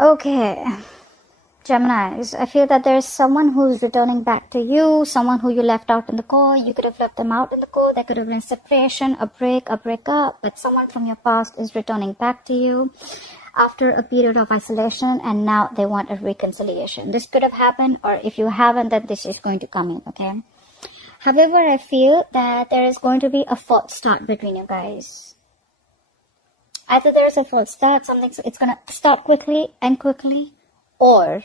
Okay, Geminis, I feel that there's someone who's returning back to you, someone who you left out in the cold. You could have left them out in the cold. There could have been separation, a breakup, but someone from your past is returning back to you after a period of isolation, and now they want a reconciliation. This could have happened, or if you haven't, then this is going to come in, okay? However, I feel that there is going to be a false start between you guys. Either there's a false start, it's going to start quickly, or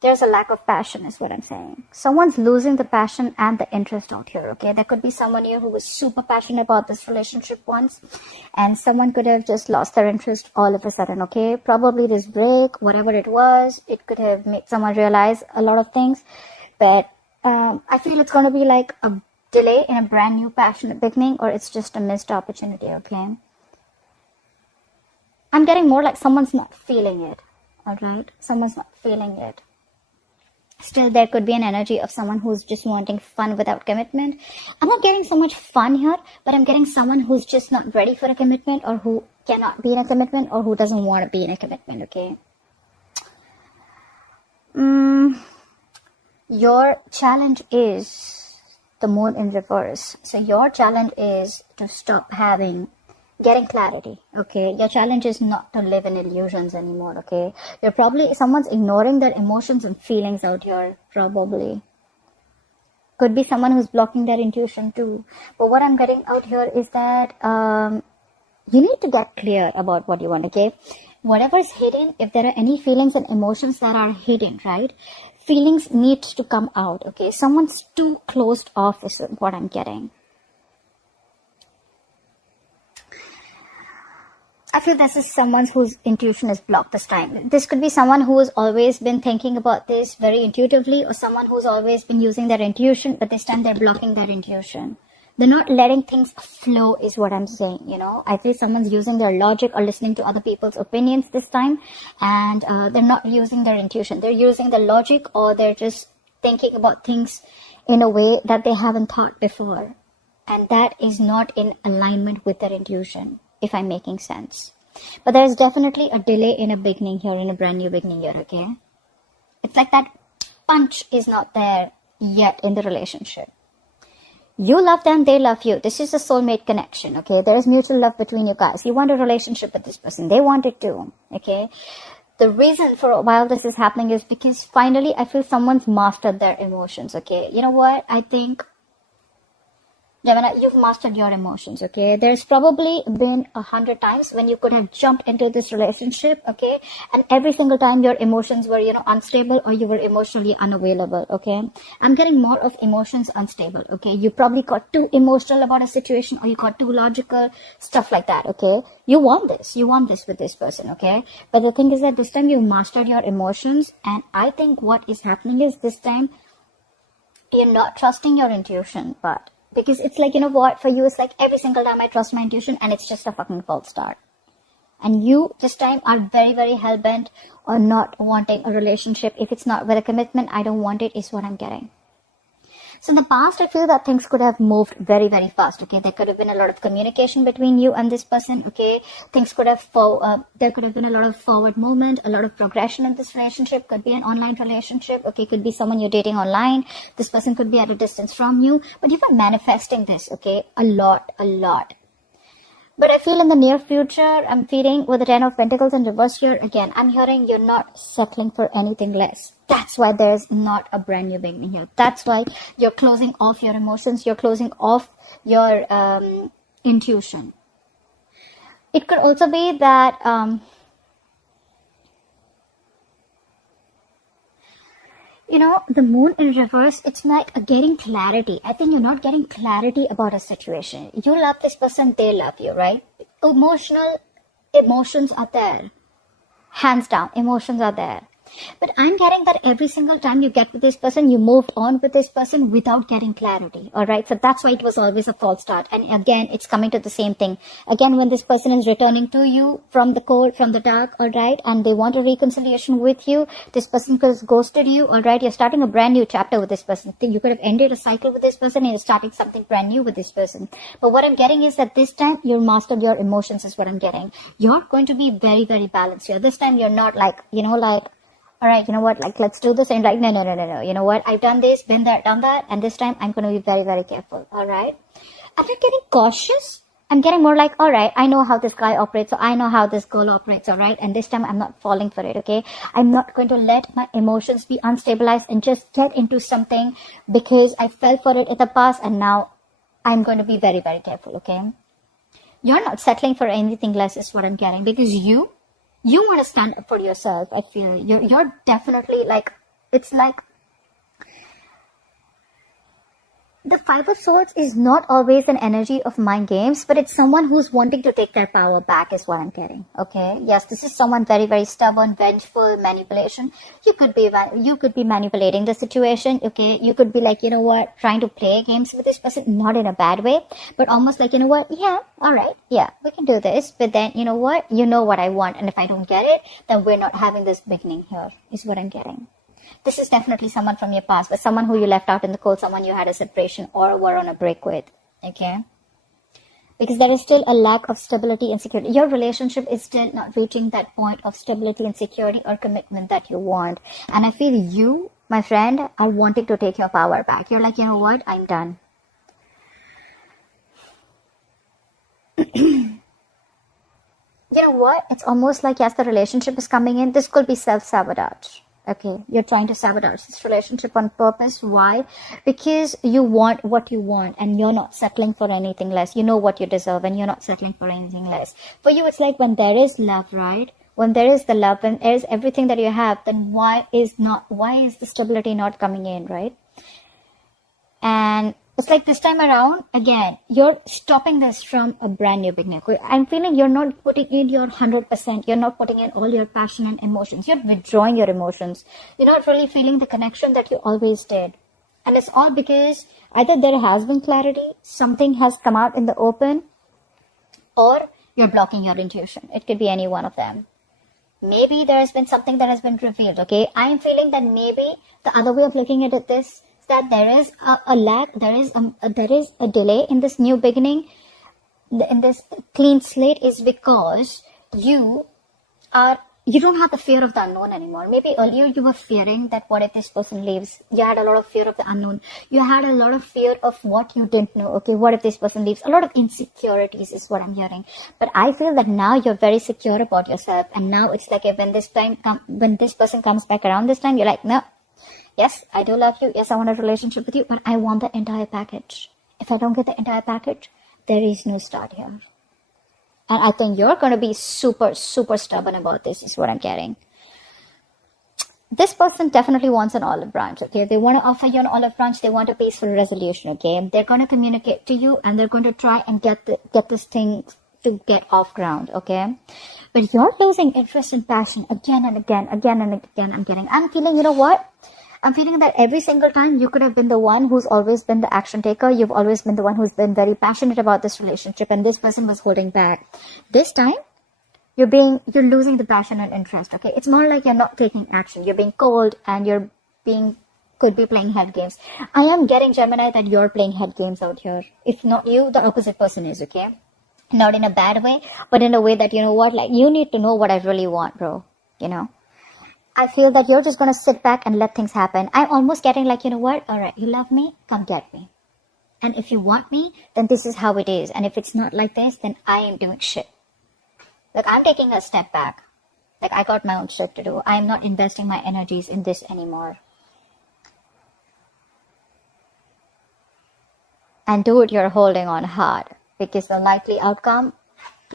there's a lack of passion is what I'm saying. Someone's losing the passion and the interest out here, okay? There could be someone here who was super passionate about this relationship once, and someone could have just lost their interest all of a sudden, okay? Probably this break, whatever it was, it could have made someone realize a lot of things, but I feel it's going to be like a delay in a brand new passionate beginning, or it's just a missed opportunity, okay? I'm getting more like someone's not feeling it, alright? Someone's not feeling it. Still, there could be an energy of someone who's just wanting fun without commitment. I'm not getting so much fun here, but I'm getting someone who's just not ready for a commitment, or who cannot be in a commitment, or who doesn't want to be in a commitment, okay? Your challenge is the moon in reverse. So your challenge is to stop getting clarity, okay? Your challenge is not to live in illusions anymore, okay? Someone's ignoring their emotions and feelings out here, probably. Could be someone who's blocking their intuition too. But what I'm getting out here is that you need to get clear about what you want, okay? Whatever is hidden, if there are any feelings and emotions that are hidden, right? Feelings need to come out, okay? Someone's too closed off is what I'm getting. I feel this is someone whose intuition is blocked this time. This could be someone who has always been thinking about this very intuitively, or someone who's always been using their intuition, but this time they're blocking their intuition. They're not letting things flow is what I'm saying, you know. I feel someone's using their logic or listening to other people's opinions this time, and they're not using their intuition. They're using the logic, or they're just thinking about things in a way that they haven't thought before. And that is not in alignment with their intuition, if I'm making sense. But there's definitely a delay in a beginning here, in a brand new beginning here, okay? It's like that punch is not there yet in the relationship. You love them, they love you. This is a soulmate connection, okay? There is mutual love between you guys. You want a relationship with this person. They want it too, okay? The reason for a while this is happening is because finally I feel someone's mastered their emotions, okay? You know what? I think, Gemini, you've mastered your emotions, okay? There's probably been 100 times when you could have jumped into this relationship, okay? And every single time your emotions were, unstable, or you were emotionally unavailable, okay? I'm getting more of emotions unstable, okay? You probably got too emotional about a situation, or you got too logical, stuff like that, okay? You want this with this person, okay? But the thing is that this time you've mastered your emotions, and I think what is happening is this time you're not trusting your intuition, but because it's like, you know what, for you, it's like every single time I trust my intuition and it's just a fucking false start. And you, this time, are very, very hell-bent on not wanting a relationship. If it's not with a commitment, I don't want it, is what I'm getting. So in the past, I feel that things could have moved very, very fast, okay? There could have been a lot of communication between you and this person, okay? Things could have, there could have been a lot of forward movement, a lot of progression in this relationship. Could be an online relationship, okay? Could be someone you're dating online. This person could be at a distance from you. But you were manifesting this, okay? A lot. But I feel in the near future, I'm feeling with the 10 of Pentacles in reverse here, again, I'm hearing you're not settling for anything less. That's why there's not a brand new beginning here. That's why you're closing off your emotions. You're closing off your intuition. It could also be that, the moon in reverse, it's like getting clarity. I think you're not getting clarity about a situation. You love this person, they love you, right? Emotions are there. Hands down, emotions are there. But I'm getting that every single time you get with this person, you moved on with this person without getting clarity. All right. So that's why it was always a false start. And again, it's coming to the same thing. Again, when this person is returning to you from the cold, from the dark, all right, and they want a reconciliation with you, this person has ghosted you, all right, you're starting a brand new chapter with this person. You could have ended a cycle with this person and you're starting something brand new with this person. But what I'm getting is that this time you're mastered your emotions is what I'm getting. You're going to be very, very balanced here. This time you're not like, all right, you know what, like, let's do this. And like, no. You know what? I've done this, been there, done that. And this time I'm going to be very, very careful. All right. I'm not getting cautious. I'm getting more like, all right, I know how this guy operates. So I know how this girl operates. All right. And this time I'm not falling for it. Okay. I'm not going to let my emotions be unstabilized and just get into something because I fell for it in the past. And now I'm going to be very, very careful. Okay. You're not settling for anything less is what I'm getting, because you want to stand up for yourself. I feel you're definitely like, it's like the Five of Swords is not always an energy of mind games, but it's someone who's wanting to take their power back is what I'm getting. Okay. Yes, this is someone very, very stubborn, vengeful, manipulation. You could be manipulating the situation. Okay. You could be like, you know what, trying to play games with this person, not in a bad way, but almost like, you know what, yeah, all right, yeah, we can do this. But then, you know what, you know what I want. And if I don't get it, then we're not having this beginning here is what I'm getting. This is definitely someone from your past, but someone who you left out in the cold, someone you had a separation or were on a break with, okay? Because there is still a lack of stability and security. Your relationship is still not reaching that point of stability and security or commitment that you want. And I feel you, my friend, are wanting to take your power back. You're like, you know what, I'm done. You know what? It's almost like, yes, the relationship is coming in. This could be self-sabotage. Okay, you're trying to sabotage this relationship on purpose. Why? Because you want what you want and you're not settling for anything less. You know what you deserve and you're not settling for anything less. For you, it's like when there is love, right? When there is the love, when there is everything that you have, then why is the stability not coming in, right? And it's like this time around, again, you're stopping this from a brand new beginning. I'm feeling you're not putting in your 100%. You're not putting in all your passion and emotions. You're withdrawing your emotions. You're not really feeling the connection that you always did. And it's all because either there has been clarity, something has come out in the open, or you're blocking your intuition. It could be any one of them. Maybe there has been something that has been revealed, okay? I'm feeling that maybe the other way of looking at this, that there is a lack, there is a delay in this new beginning, in this clean slate, is because you don't have the fear of the unknown anymore. Maybe earlier you were fearing that what if this person leaves? You had a lot of fear of the unknown. You had a lot of fear of what you didn't know. Okay, what if this person leaves? A lot of insecurities is what I'm hearing. But I feel that now you're very secure about yourself, and now it's like when this person comes back around this time, you're like, no. Yes, I do love you. Yes, I want a relationship with you, but I want the entire package. If I don't get the entire package, there is no start here. And I think you're going to be super, super stubborn about this, is what I'm getting. This person definitely wants an olive branch, okay? They want to offer you an olive branch. They want a peaceful resolution, okay? They're going to communicate to you, and they're going to try and get this thing to get off ground, okay? But you're losing interest and passion again and again. I'm feeling, you know what? I'm feeling that every single time you could have been the one who's always been the action taker. You've always been the one who's been very passionate about this relationship, and this person was holding back. This time, you're losing the passion and interest, okay? It's more like you're not taking action. You're being cold, and could be playing head games. I am getting, Gemini, that you're playing head games out here. If not you, the opposite person is, okay? Not in a bad way, but in a way that, you know what, like, you need to know what I really want, bro, you know? I feel that you're just going to sit back and let things happen. I'm almost getting like, you know what? All right, you love me? Come get me. And if you want me, then this is how it is. And if it's not like this, then I am doing shit. Like, I'm taking a step back. Like, I got my own shit to do. I'm not investing my energies in this anymore. And dude, you're holding on hard. Because the likely outcome,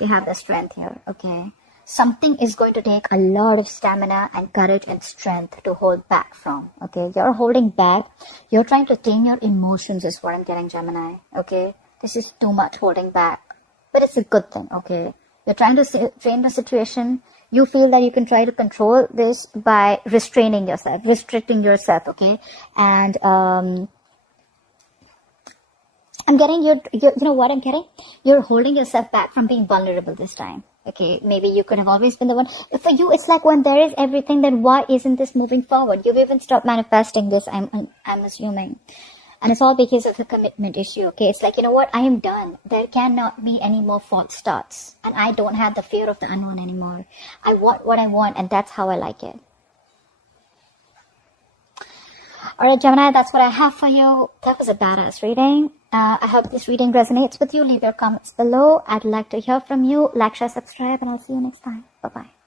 you have the strength here, okay? Something is going to take a lot of stamina and courage and strength to hold back from, okay? You're holding back. You're trying to tame your emotions is what I'm getting, Gemini, okay? This is too much holding back. But it's a good thing, okay? You're trying to frame the situation. You feel that you can try to control this by restraining yourself, restricting yourself, okay? And I'm getting you know what I'm getting? You're holding yourself back from being vulnerable this time. Okay, maybe you could have always been the one. For you, it's like when there is everything, then why isn't this moving forward? You've even stopped manifesting this, I'm assuming. And it's all because of the commitment issue, okay? It's like, you know what? I am done. There cannot be any more false starts. And I don't have the fear of the unknown anymore. I want what I want, and that's how I like it. Alright, Gemini, that's what I have for you. That was a badass reading. I hope this reading resonates with you. Leave your comments below. I'd like to hear from you. Like, share, subscribe, and I'll see you next time. Bye-bye.